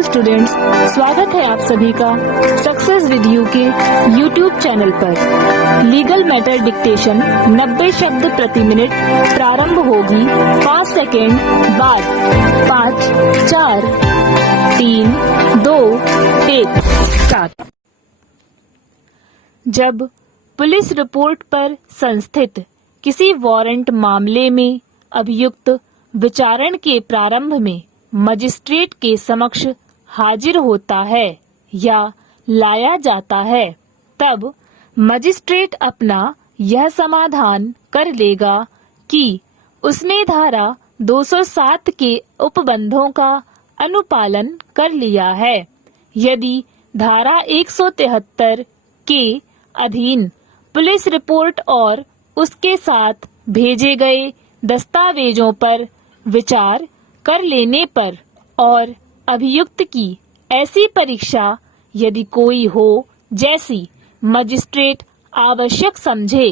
Hello students, स्वागत है आप सभी का सक्सेस विद यू के यूट्यूब चैनल पर। लीगल मैटर डिक्टेशन 90 शब्द प्रति मिनट प्रारंभ होगी 5 सेकेंड बाद। 5, 4, 3, 2, 1 स्टार्ट। जब पुलिस रिपोर्ट पर संस्थित किसी वारंट मामले में अभियुक्त विचारण के प्रारंभ में मजिस्ट्रेट के समक्ष हाजिर होता है या लाया जाता है, तब मजिस्ट्रेट अपना यह समाधान कर लेगा कि उसने धारा 207 के उपबंधों का अनुपालन कर लिया है। यदि धारा 173 के अधीन पुलिस रिपोर्ट और उसके साथ भेजे गए दस्तावेजों पर विचार कर लेने पर और अभियुक्त की ऐसी परीक्षा यदि कोई हो जैसी मजिस्ट्रेट आवश्यक समझे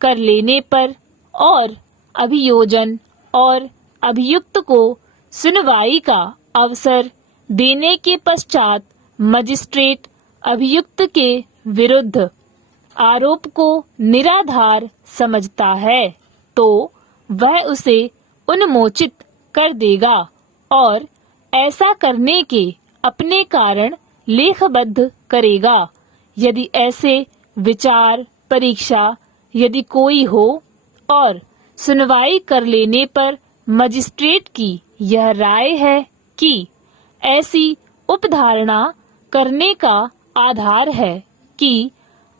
कर लेने पर और अभियोजन और अभियुक्त को सुनवाई का अवसर देने के पश्चात मजिस्ट्रेट अभियुक्त के विरुद्ध आरोप को निराधार समझता है तो वह उसे उन्मोचित कर देगा और ऐसा करने के अपने कारण लेखबद्ध करेगा। यदि ऐसे विचार परीक्षा यदि कोई हो और सुनवाई कर लेने पर मजिस्ट्रेट की यह राय है कि ऐसी उपधारणा करने का आधार है कि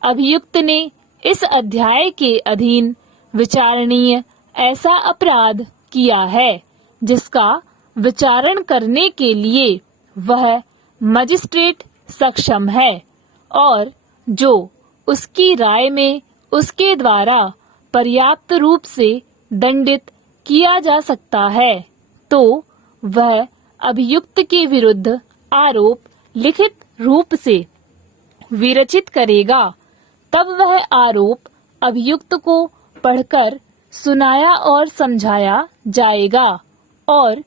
अभियुक्त ने इस अध्याय के अधीन विचारणीय ऐसा अपराध किया है जिसका विचारण करने के लिए वह मजिस्ट्रेट सक्षम है और जो उसकी राय में उसके द्वारा पर्याप्त रूप से दंडित किया जा सकता है, तो वह अभियुक्त के विरुद्ध आरोप लिखित रूप से विरचित करेगा। तब वह आरोप अभियुक्त को पढ़कर सुनाया और समझाया जाएगा और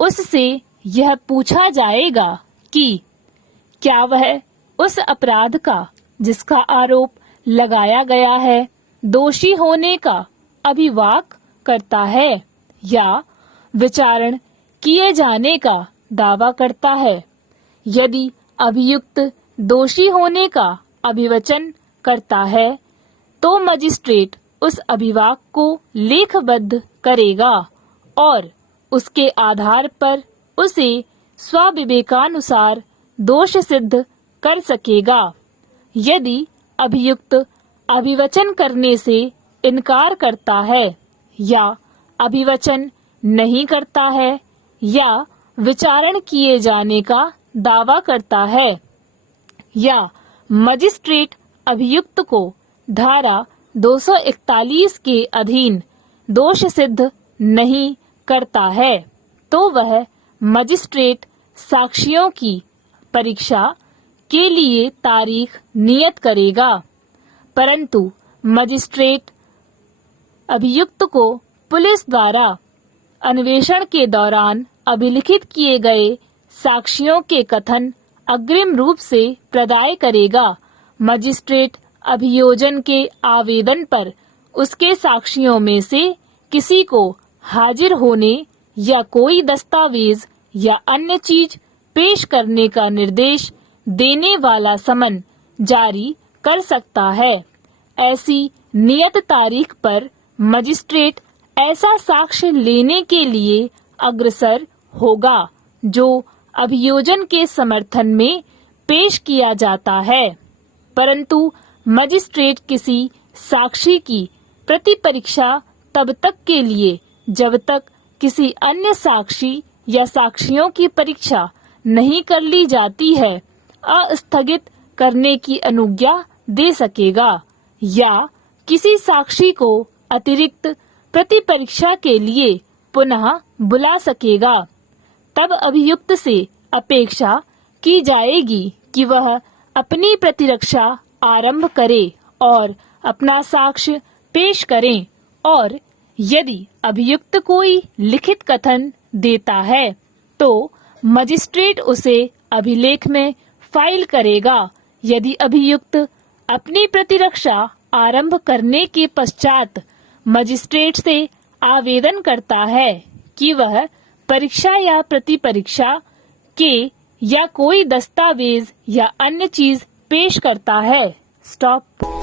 उससे यह पूछा जाएगा कि क्या वह उस अपराध का जिसका आरोप लगाया गया है दोषी होने का अभिवाक करता है या विचारण किए जाने का दावा करता है। यदि अभियुक्त दोषी होने का अभिवचन करता है तो मजिस्ट्रेट उस अभिवाक को लेखबद्ध करेगा और उसके आधार पर उसे स्वविवेकानुसार दोष सिद्ध कर सकेगा। यदि अभियुक्त अभिवचन करने से इनकार करता है या अभिवचन नहीं करता है या विचारण किए जाने का दावा करता है या मजिस्ट्रेट अभियुक्त को धारा 241 के अधीन दोष सिद्ध नहीं करता है, तो वह मजिस्ट्रेट साक्षियों की परीक्षा के लिए तारीख नियत करेगा। परंतु मजिस्ट्रेट अभियुक्त को पुलिस द्वारा अन्वेषण के दौरान अभिलिखित किए गए साक्षियों के कथन अग्रिम रूप से प्रदाय करेगा। मजिस्ट्रेट अभियोजन के आवेदन पर उसके साक्षियों में से किसी को हाजिर होने या कोई दस्तावेज या अन्य चीज पेश करने का निर्देश देने वाला समन जारी कर सकता है। ऐसी नियत तारीख पर मजिस्ट्रेट ऐसा साक्ष्य लेने के लिए अग्रसर होगा जो अभियोजन के समर्थन में पेश किया जाता है। परंतु मजिस्ट्रेट किसी साक्षी की प्रतिपरीक्षा तब तक के लिए जब तक किसी अन्य साक्षी या साक्षियों की परीक्षा नहीं कर ली जाती है अस्थगित करने की अनुज्ञा दे सकेगा या किसी साक्षी को अतिरिक्त प्रतिपरीक्षा के लिए पुनः बुला सकेगा। तब अभियुक्त से अपेक्षा की जाएगी कि वह अपनी प्रतिरक्षा आरंभ करे और अपना साक्ष्य पेश करें और यदि अभियुक्त कोई लिखित कथन देता है तो मजिस्ट्रेट उसे अभिलेख में फाइल करेगा। यदि अभियुक्त अपनी प्रतिरक्षा आरंभ करने के पश्चात मजिस्ट्रेट से आवेदन करता है कि वह परीक्षा या प्रतिपरीक्षा के या कोई दस्तावेज या अन्य चीज पेश करता है। स्टॉप।